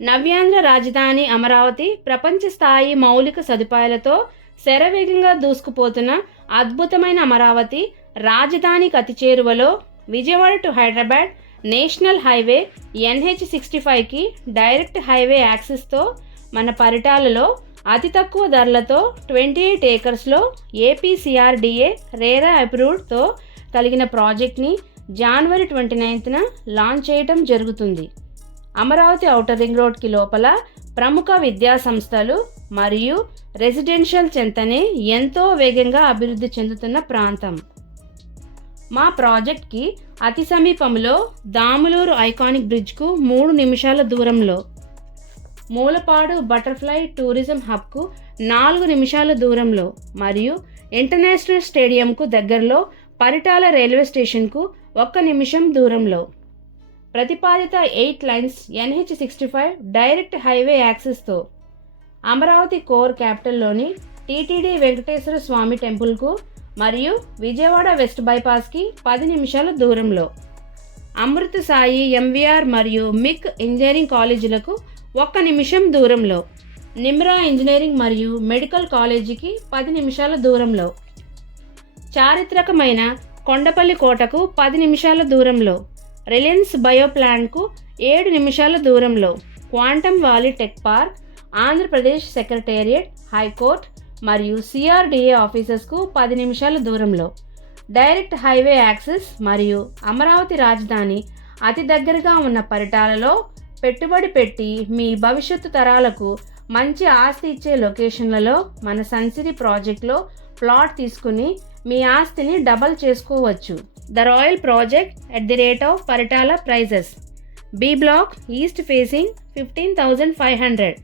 నవ్యాంధ్ర రాజధాని అమరావతి ప్రపంచ స్థాయి మౌలిక సదుపాయాలతో శరవేగంగా దూసుకుపోతున్న అద్భుతమైన అమరావతి రాజధానికి అతి చేరువలో Vijayawada to Hyderabad national highway NH65కి డైరెక్ట్ హైవే యాక్సెస్తో మన పరిటాలలో అతి తక్కువ ధరలతో 28 ఏకర్స్లో APCRDA రేరా అప్రూవ్డ్తో కలిగిన ప్రాజెక్ట్ని జనవరి 29న లాంచ్ చేయడం జరుగుతుంది. అమరావతి ఔటర్ రింగ్ రోడ్కి లోపల ప్రముఖ విద్యా సంస్థలు మరియు రెసిడెన్షియల్ చెంతనే ఎంతో వేగంగా అభివృద్ధి చెందుతున్న ప్రాంతం. మా ప్రాజెక్ట్కి అతి సమీపంలో దాములూరు ఐకానిక్ బ్రిడ్జ్కు 3 నిమిషాల దూరంలో, మూలపాడు బటర్ఫ్లై టూరిజం హబ్కు 4 నిమిషాల దూరంలో మరియు ఇంటర్నేషనల్ స్టేడియంకు దగ్గరలో పరిటాల రైల్వే స్టేషన్కు 1 నిమిషం దూరంలో. ప్రతిపాదిత 8 లైన్స్ NH65 డైరెక్ట్ హైవే యాక్సెస్తో అమరావతి కోర్ క్యాపిటల్లోని టీటీడీ వెంకటేశ్వర స్వామి టెంపుల్కు మరియు విజయవాడ వెస్ట్ బైపాస్కి 10 నిమిషాల దూరంలో. అమృత సాయి MVR మరియు మిక్ ఇంజనీరింగ్ కాలేజీలకు 1 నిమిషం దూరంలో. నిమ్రా ఇంజనీరింగ్ మరియు మెడికల్ కాలేజీకి 10 నిమిషాల దూరంలో. చారిత్రకమైన కొండపల్లి కోటకు 10 నిమిషాల దూరంలో. రిలయన్స్ బయోప్లాంట్కు 7 నిమిషాల దూరంలో. Quantum valley tech park, Andhra Pradesh secretariat, high court మరియు CRDA ఆఫీసెస్కు 10 నిమిషాల దూరంలో. డైరెక్ట్ హైవే యాక్సెస్ మరియు అమరావతి రాజధాని అతి దగ్గరగా ఉన్న పరిటాలలో పెట్టుబడి పెట్టి మీ భవిష్యత్తు తరాలకు మంచి ఆస్తి ఇచ్చే లొకేషన్లలో మన సన్సిటీ ప్రాజెక్ట్లో ప్లాట్ తీసుకుని మీ ఆస్తిని డబల్ చేసుకోవచ్చు. The royal project at the rate of Paritala prices. B block east facing 15,500,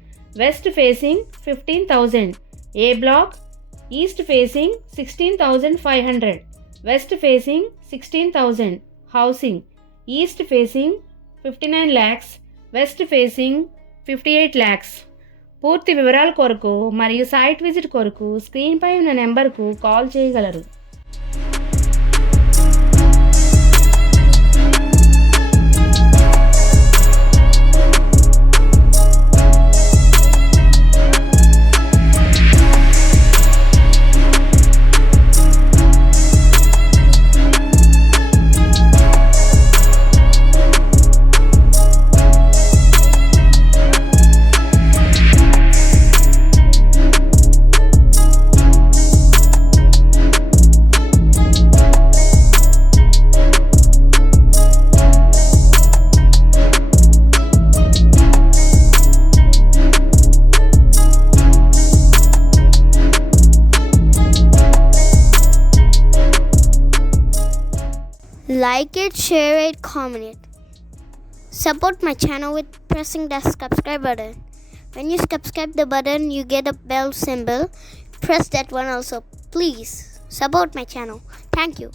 west facing 15,000. A block east facing 16,500, west facing 16,000. Housing east facing 59 lakhs, west facing 58 lakhs. పూర్తి వివరాల కొరకు మరియు సైట్ విజిట్ కొరకు స్క్రీన్పై ఉన్న నెంబర్కు కాల్ చేయగలరు. Like it, share it, comment it. Support my channel with pressing the subscribe button. When you subscribe the button, you get a bell symbol. Press that one also. Please support my channel. Thank you.